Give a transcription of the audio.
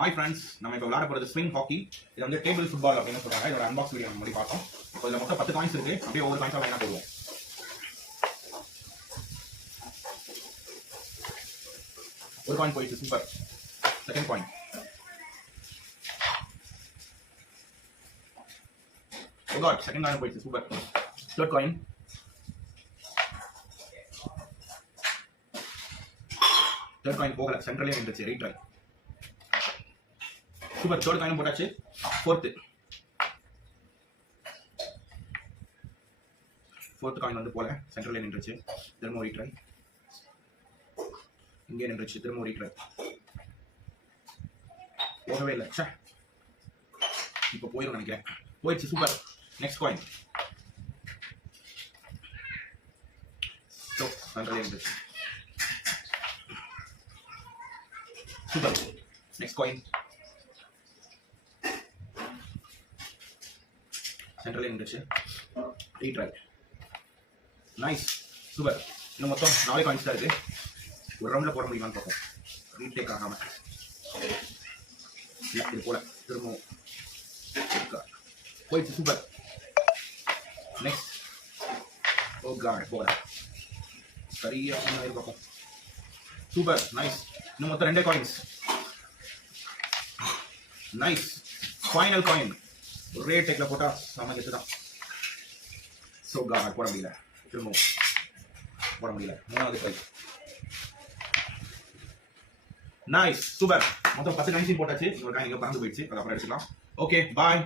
Hi friends, நம்ம இப்போ விளையாட போகிறது ஸ்விங் ஹாக்கி. இது வந்து டேபிள் ஃபுட்பால் அப்படின்னு சொல்றாங்க. இதோட அன்பாக்ஸ் வீடியோ நம்ம பார்த்தோம். இப்போ இதில் மொத்தம் 10 காயின்ஸ் இருக்கு. அப்படியே ஒவ்வொரு காயின்ஸாக வேணா போடுவோம். ஒரு காயின் போயிடுச்சு, சூப்பர். செகண்ட் காயின், ஓ காட், செகண்ட் காயின் போயிடுச்சு, super. Third coin, third coin போகல, சென்ட்ரலே நின்றுச்சு, ரீட்ரை. சூப்பர், தேர்ட் காயின் போட்டாச்சு. ஃபோர்த் காயின் வந்து போல, சென்ட்ரலே நின்றுச்சு, திரும்ப ரீட்ரை. இங்கே நின்றுச்சு, திரும்ப ரீட்ரை. போகவே இல்லை, சே. இப்போ போயிடும் நினைக்கிறேன். போயிடுச்சு, சூப்பர். நெக்ஸ்ட் காயின், சென்ட்ரலே நின்றுச்சு, சூப்பர். நெக்ஸ்ட் காயின், சென்ட்ரலே நின்றுச்சு, ரீட்ரை. Nice, super. இன்னும் மொத்தம் 4 காயின்ஸ் தான் இருக்கு. ஒரு ரவுண்டில் போட முடியுமான்னு பார்ப்போம். ரீடேக் ஆகாம இது போல திரும்பவும் போயிடுச்சு, சூப்பர். நெக்ஸ்ட், ஓ காட், போல சரியா பார்ப்போம். Super, nice. இன்னும் மொத்தம் 2 காயின்ஸ். Nice, final coin. ஒரே டேக்ல போட்டா சமைக்கிறது தான். ஸோ காட், போட முடியல, திரும்பவும் போட முடியல. 3வது காயின். Nice, super. மொத்தம் 10 காயின்ஸையும் போட்டாச்சு. ஒரு காயின் இங்கே பறந்து போயிடுச்சு, அதை அப்புறம் எடுத்துக்கலாம். ஓகே, பாய்.